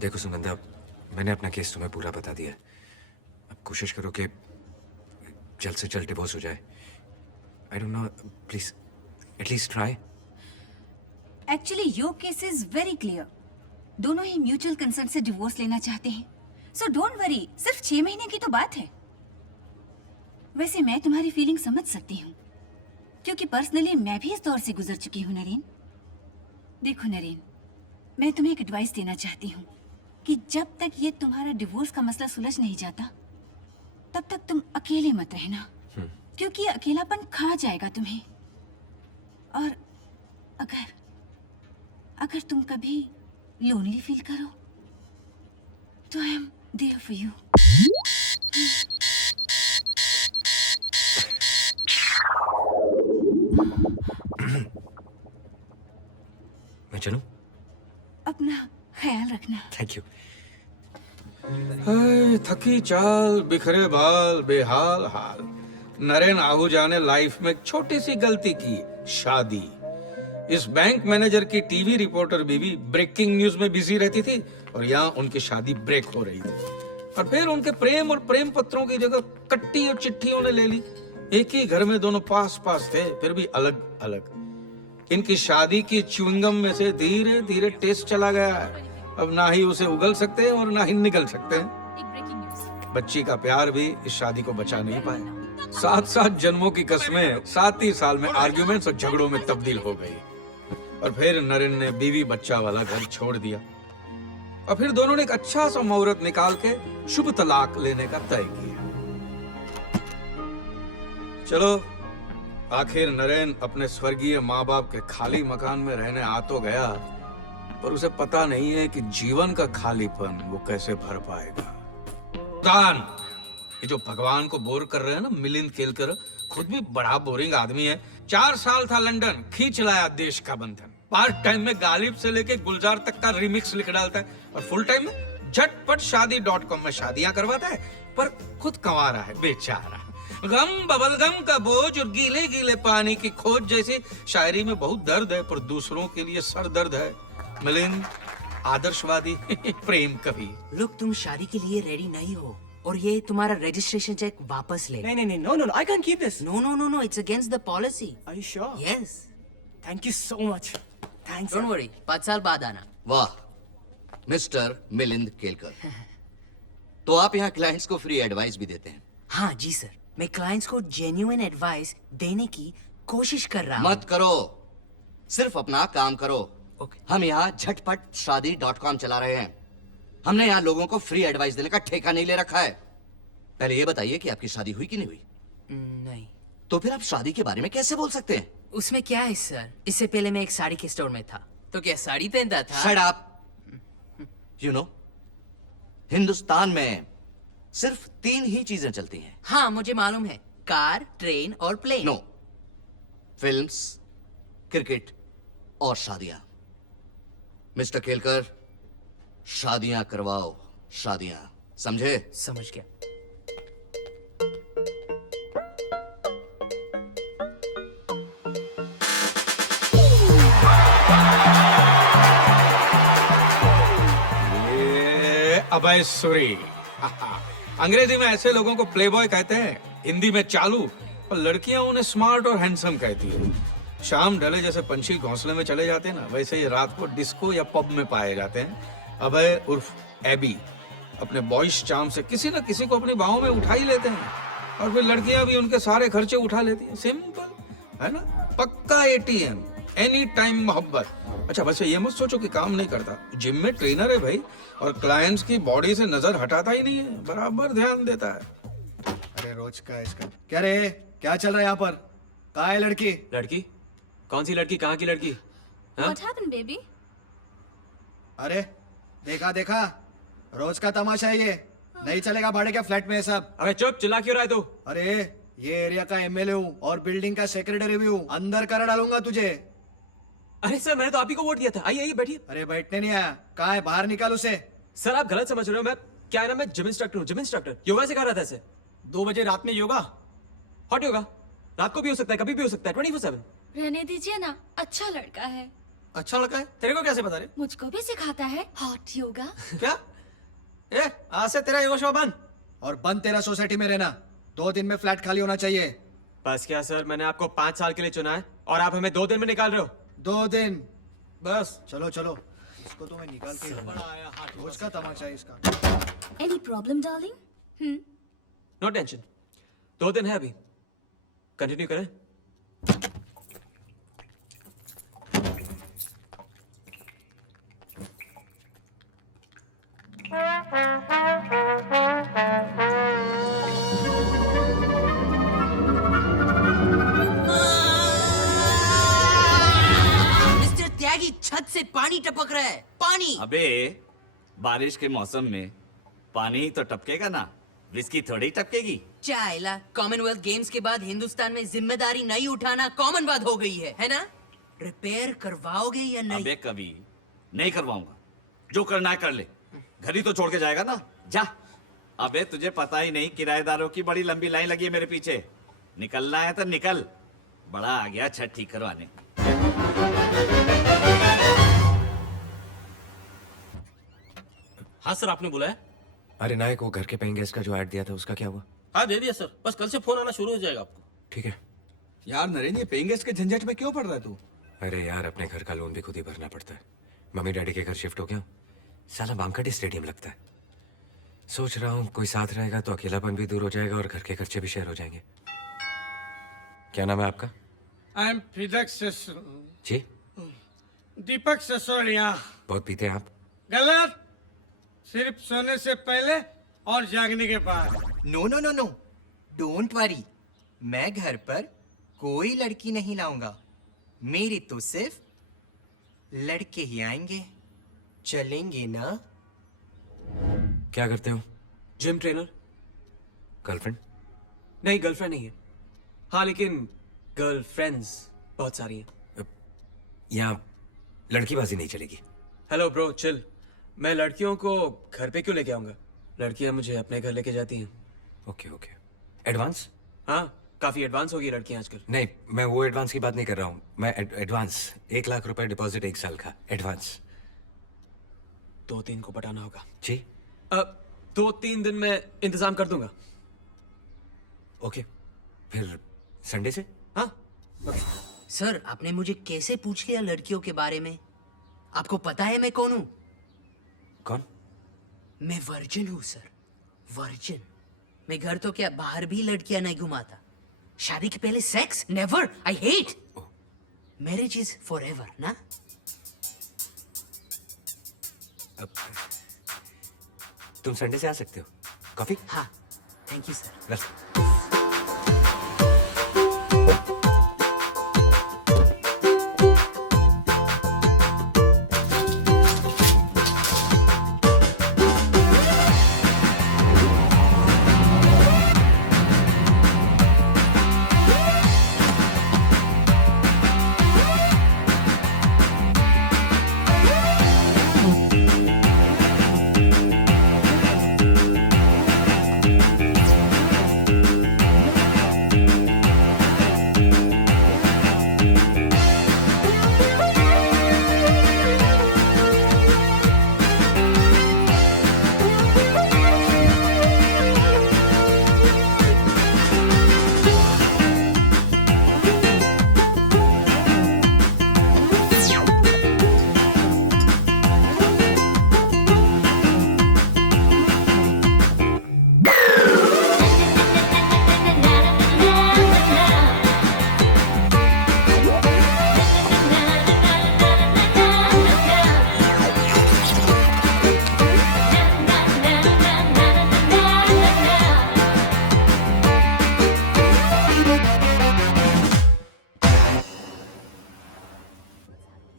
देखो सुनंदा, मैंने अपना केस तुम्हें पूरा बता दिया है। अब कोशिश करो कि जल्द से जल्द डिवोर्स हो जाए। I don't know, please at least try. Actually your case is very clear. दोनों ही म्यूचुअल कंसर्न से डिवोर्स लेना चाहते हैं। सो डोंट वरी, सिर्फ 6 महीने की तो बात है। वैसे मैं तुम्हारी फीलिंग समझ सकती हूँ, क्योंकि पर्सनली मैं भी इस दौर से गुजर चुकी हूँ नरेन। देखो नरेन, मैं तुम्हें एक एडवाइस देना चाहती हूँ कि जब तक ये तुम्हारा डिवोर्स का मसला सुलझ नहीं जाता, तब तक तुम अकेले मत रहना, क्योंकि अकेलापन खा जाएगा तुम्हें। और अगर तुम कभी लोनली फील करो तो I am there for you. मैं चलूं? अपना ख्याल रखना। Thank you. हाय, थकी चाल, बिखरे बाल, बेहाल हाल। नरेन आहूजा ने लाइफ में एक छोटी सी गलती की, शादी। इस बैंक मैनेजर की टीवी रिपोर्टर बीवी ब्रेकिंग न्यूज में बिजी रहती थी और यहाँ उनकी शादी ब्रेक हो रही थी। और फिर उनके प्रेम और प्रेम पत्रों की जगह कट्टी और चिट्ठियों ने ले ली। एक ही घर में दोनों पास पास थे, फिर भी अलग अलग। इनकी शादी की च्युइंगम में से धीरे धीरे टेस्ट चला गया है। अब ना ही उसे उगल सकते हैं और ना ही निगल सकते हैं। बच्ची का प्यार भी इस शादी को बचा नहीं पाया। 7-7 जन्मों की कस्में 7 ही साल में आर्ग्यूमेंट्स और झगड़ों में तब्दील हो गई। और फिर नरेन ने बीवी बच्चा वाला घर छोड़ दिया और फिर दोनों ने एक अच्छा सा मुहूर्त निकाल के शुभ तलाक लेने का तय किया। चलो, आखिर नरेन अपने स्वर्गीय माँ बाप के खाली मकान में रहने आ तो गया, पर उसे पता नहीं है कि जीवन का खालीपन वो कैसे भर पाएगा। दान, ये जो भगवान को बोर कर रहे हैं ना मिलिंद केलकर, खुद भी बड़ा बोरिंग आदमी है। 4 साल था लंदन, खींच लाया देश का बंधन। पार्ट टाइम में गालिब से लेके गुलजार तक का रिमिक्स लिख डालता है और फुल टाइम में झटपट शादी.com में शादियां करवाता है, पर खुद कमा रहा है बेचारा। गम बबल गम का बोझ और गीले गीले पानी की खोज जैसी शायरी में बहुत दर्द है, पर दूसरों के लिए सर दर्द है। मिलिंद आदर्शवादी प्रेम कवि। लोग, तुम शादी के लिए रेडी नहीं हो और ये तुम्हारा रजिस्ट्रेशन चेक वापस ले। नहीं, no, I can't keep this. No, it's against the policy. Are you sure? Yes. Thank you so much. Thanks. Don't worry, 5 साल बाद आना। वाह, मिस्टर मिलिंद केलकर। तो आप यहाँ क्लाइंट्स को फ्री एडवाइस भी देते हैं? हाँ जी सर, मैं क्लाइंट्स को जेन्युइन एडवाइस देने की कोशिश कर रहा हूँ। मत करो, सिर्फ अपना काम करो। Okay. हम यहाँ झटपट शादी.com चला रहे हैं। हमने यहाँ लोगों को फ्री एडवाइस देने का ठेका नहीं ले रखा है। पहले ये बताइए कि आपकी शादी हुई कि नहीं हुई? नहीं। तो फिर आप शादी के बारे में कैसे बोल सकते हैं? उसमें क्या है सर, इससे पहले मैं एक साड़ी के स्टोर में था, तो क्या साड़ी पहनता था? Shut up! You know, Hindustan में सिर्फ 3 ही चीजें चलती हैं। हाँ, मुझे मालूम है, कार, ट्रेन और प्लेन। नो, फिल्म्स, क्रिकेट और शादियां। मिस्टर केलकर, शादियां करवाओ, शादियां, समझे? समझ गया। ये अभय सूरी। अंग्रेजी में ऐसे लोगों को प्लेबॉय कहते हैं, हिंदी में चालू, और लड़कियां उन्हें स्मार्ट और हैंडसम कहती है। शाम ढले जैसे पंछी घोंसले में चले जाते हैं ना, वैसे ही रात को डिस्को या पब में पाए जाते हैं। अभय उर्फ एबी अपने बॉयज चार्म से किसी न किसी को अपनी बाहों में उठा ही लेते हैं और फिर लड़कियां भी उनके सारे खर्चे उठा लेती हैं। सिंपल है ना, पक्का ATM, एनी टाइम मोहब्बत। अच्छा, वैसे ये मत सोचो कि काम नहीं करता। जिम में ट्रेनर है भाई, और क्लाइंट्स की बॉडी से नजर हटाता ही नहीं है, बराबर ध्यान देता है। अरे रोज का इसका क्या रे, क्या चल रहा है यहाँ पर? कहाँ है लड़की? लड़की? कौन सी लड़की? कहाँ की लड़की? What happened, baby? अरे देखा रोज का तमाशा है ये। नहीं चलेगा भाड़े के फ्लैट में ये सब। अरे चुप, चिल्ला क्यों रहा है तू? अरे ये एरिया का MLA हूँ और बिल्डिंग का सेक्रेटरी भी हूँ, अंदर कर डालूंगा तुझे। अरे सर, मैंने तो आप ही को वोट दिया था। आइए बैठिए। अरे बैठने नहीं आया, कहाँ है? बाहर निकाल उसे। सर, आप गलत समझ रहे हो। मैं क्या है ना, मैं जिम इंस्ट्रक्टर हूँ। जिम इंस्ट्रक्टर योगा सिखा रहा था इसे। 2 बजे रात में योगा? हॉट योगा रात को भी हो सकता है, कभी भी हो सकता है, 24/7। रहने दीजिए ना, अच्छा लड़का है। अच्छा लड़का है, तेरे को कैसे पता रे? मुझको भी सिखाता है हॉट योगा। क्या? ए, आज से तेरा योगा शो बंद। और बंद तेरा सोसाइटी में रहना, 2 दिन में फ्लैट खाली होना चाहिए। बस क्या सर, मैंने आपको 5 साल के लिए चुना है और आप हमें 2 दिन में निकाल रहे हो। 2 दिन बस। चलो चलो, इसको तो मैं निकाल के रोज का तमाशा है इसका। Any problem darling? No tension, 2 दिन है अभी, कंटिन्यू करें। मिस्टर त्यागी, छत से पानी टपक रहा है, पानी। अबे बारिश के मौसम में पानी तो टपकेगा ना, विस्की थोड़ी टपकेगी। चाइला, कॉमनवेल्थ गेम्स के बाद हिंदुस्तान में जिम्मेदारी नहीं उठाना कॉमन बात हो गई है ना? रिपेयर करवाओगे या नहीं? अबे कभी नहीं करवाऊंगा, जो करना है कर ले, घर ही तो छोड़ के जाएगा ना, जा। अबे तुझे पता ही नहीं, किराएदारों की बड़ी लंबी लाइन लगी है मेरे पीछे, निकलना है तो निकल, बड़ा आ गया छत ठीक करवाने। हाँ सर, आपने बुलाया? अरे नायक, वो घर के पेइंग गेस्ट का जो ऐड दिया था उसका क्या हुआ? हाँ दे दिया सर, बस कल से फोन आना शुरू हो जाएगा आपको। ठीक है। यार नरेन, ये पेइंग गेस्ट के झंझट में क्यों पड़ रहा है तू? अरे यार, अपने घर का लोन भी खुद ही भरना पड़ता है। मम्मी डैडी के घर शिफ्ट हो गया हूँ, साला वानखेड़े स्टेडियम लगता है। सोच रहा हूँ कोई साथ रहेगा तो अकेलापन भी दूर हो जाएगा और घर के खर्चे भी शेयर हो जाएंगे। क्या नाम है आपका? I am ji. दीपक सिसोदिया। बहुत पीते हैं आप? गलत, सिर्फ सोने से पहले और जागने के बाद। No no no no, don't worry, मैं घर पर कोई लड़की नहीं लाऊंगा, मेरे तो सिर्फ लड़के ही आएंगे। चलेंगे ना? क्या करते हो? Gym trainer. गर्लफ्रेंड? नहीं, गर्लफ्रेंड नहीं है। हाँ लेकिन गर्लफ्रेंड्स बहुत सारी हैं। यहाँ लड़कीबाजी नहीं चलेगी। Hello bro, chill. मैं लड़कियों को घर पे क्यों लेके आऊंगा? लड़कियां मुझे अपने घर लेके जाती हैं। Okay okay. एडवांस? हाँ, काफी एडवांस हो गई लड़कियां आजकल। नहीं, मैं वो एडवांस की बात नहीं कर रहा हूँ। मैं एडवांस 1 लाख रुपए डिपॉजिट 1 साल का एडवांस। 2-3 को पटाना होगा। जी। अब 2-3 दिन में इंतजाम कर दूंगा। ओके, फिर संडे से? हाँ। सर, आपने मुझे कैसे पूछ लिया लड़कियों के बारे में? आपको पता है मैं कौन हूँ? कौन? मैं वर्जिन हूँ सर, वर्जिन। मैं घर तो क्या, बाहर भी लड़कियां नहीं घुमाता। शादी के पहले sex never, I hate. Marriage is forever ना? तुम संडे से आ सकते हो। कॉफी? हाँ, थैंक यू सर। वेलकम।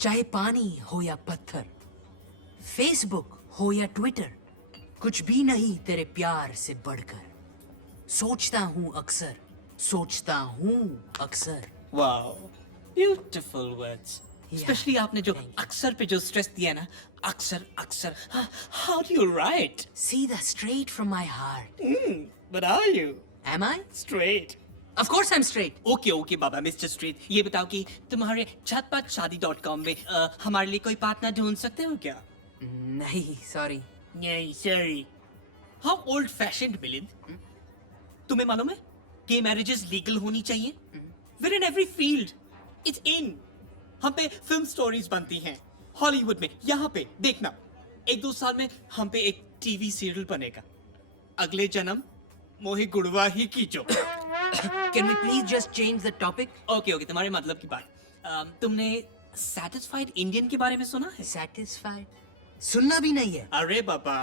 चाहे पानी हो या पत्थर, फेसबुक हो या ट्विटर, कुछ भी नहीं तेरे प्यार से बढ़कर। सोचता हूँ अक्सर, सोचता हूँ अक्सर। Wow, beautiful words. Yeah, Especially आपने जो thank you. अक्सर पे जो stress दिया ना, अक्सर अक्सर. How do you write? See that straight from my heart. But are you Am I? straight? Of course I am straight. Okay okay Baba mister street, ये बताओ कि तुम्हारे झटपट शादी.com में हमारे लिए कोई पार्टनर ढूंढ सकते हो क्या? नहीं सॉरी। नहीं sorry. How old fashioned Milind, तुम्हें मालूम है कि मैरिजेस लीगल होनी चाहिए? Where in every field it's in. हम पे फिल्म स्टोरीज बनती हैं हॉलीवुड में, यहाँ पे देखना 1-2 साल में हम पे एक टीवी सीरियल बनेगा। अगले जन्म मोही गुड़वा ही कीचो। Can we please just change the topic? Okay okay, तुम्हारे मतलब की बात। तुमने सैटिस्फाइड इंडियन के बारे में सुना है? सेटिस्फाइड सुनना भी नहीं है। अरे बाबा,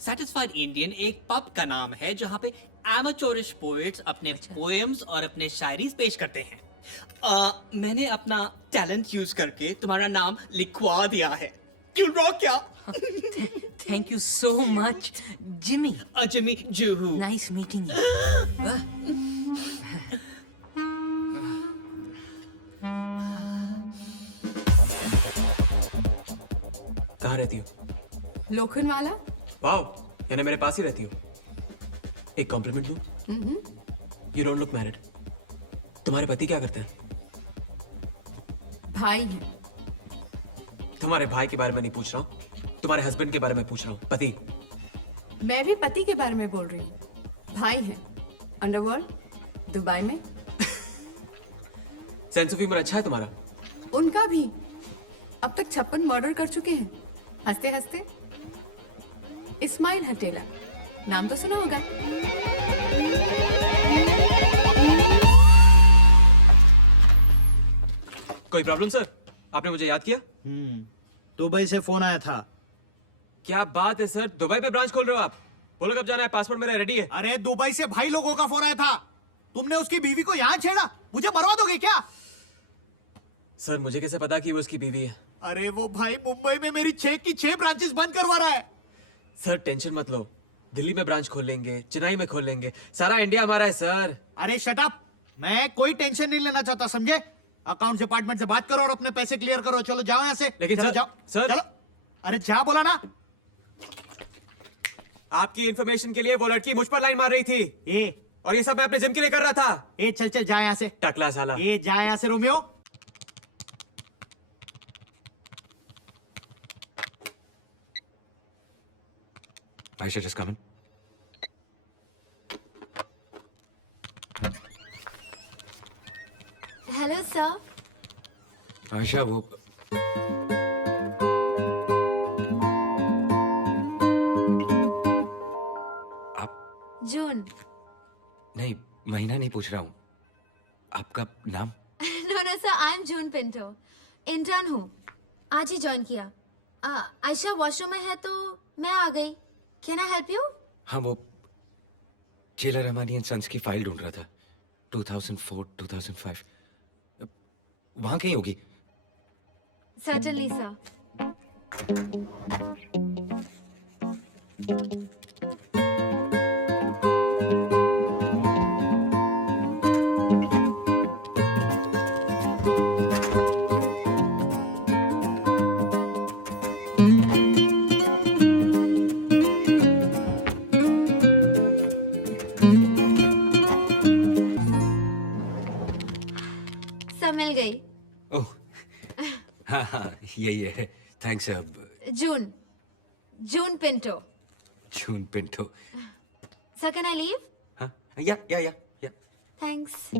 सैटिस्फाइड इंडियन एक पब का नाम है जहाँ पे एमेचोरिश पोएट्स अपने पोएम्स और अपने शायरीज पेश करते हैं। मैंने अपना टैलेंट यूज करके तुम्हारा नाम लिखवा दिया है। क्यों रॉक क्या? Thank you so much Jimmy. Jimmy Juhu. Nice meeting you. कहाँ रहती हो? लोखंडवाला। वाओ, यानी मेरे पास ही रहती हो। एक कॉम्प्लीमेंट दूं? You don't look married. तुम्हारे पति क्या करते हैं? भाई है। तुम्हारे भाई के बारे में नहीं पूछ रहा हूँ, तुम्हारे हस्बैंड के बारे में पूछ रहा हूँ। पति। मैं भी पति के बारे में बोल रही हूँ। भाई है अंडरवर्ल्ड दुबई में। सेंस ऑफ ह्यूमर अच्छा है तुम्हारा। उनका भी। अब तक 56 मर्डर कर चुके हैं हंसते हंसते। इस्माइल हटेला, नाम तो सुना होगा। कोई प्रॉब्लम सर? आपने मुझे याद किया? दुबई से फोन आया था। क्या बात है सर, दुबई में ब्रांच खोल रहे हो आप? बोलो कब जाना है, पासपोर्ट मेरा रेडी है। अरे दुबई से भाई लोगों का फोन आया था। तुमने उसकी बीवी को यहाँ छेड़ा, मुझे मरवा दोगे क्या? सर मुझे कैसे पता कि वो उसकी बीवी है? अरे वो भाई मुंबई में मेरी 6 की 6 ब्रांचेस बंद करवा रहा है। सर टेंशन मत लो, दिल्ली में ब्रांच खोल लेंगे, चेन्नई में खोल लेंगे, सारा इंडिया हमारा है सर। अरे शट अप, मैं कोई टेंशन नहीं लेना चाहता, समझे? अकाउंट डिपार्टमेंट से बात करो और अपने पैसे क्लियर करो। चलो जाओ यहाँ से। लेकिन चलो सर, जाओ सर। चलो। अरे जा बोला ना। आपकी इंफॉर्मेशन के लिए वो लड़की मुझ पर लाइन मार रही थी। ए और ये सब मैं अपने जिम के लिए कर रहा था। ए चल चल जा यहाँ से। टकला साला। ए जा यहाँ से Romeo. Aisha, just come in. Hello sir. Ayesha वो आप जून। नहीं, महीना नहीं पूछ रहा हूँ, आपका नाम? No no sir, I am June Pinto, intern हूँ, आज ही ज्वाइन किया। आयशा वॉशरूम में है तो मैं आ गई। Can I help you? हाँ, वो जेलर रहमानी एंड सन्स की फाइल ढूंढ रहा था, 2004 2005, वहां कहीं होगी। Certainly sir. सब मिल गई। ओह हाँ हाँ, यही है। Thanks. June, June Pinto. June Pinto. Sir can I leave? हाँ, या थैंक्स।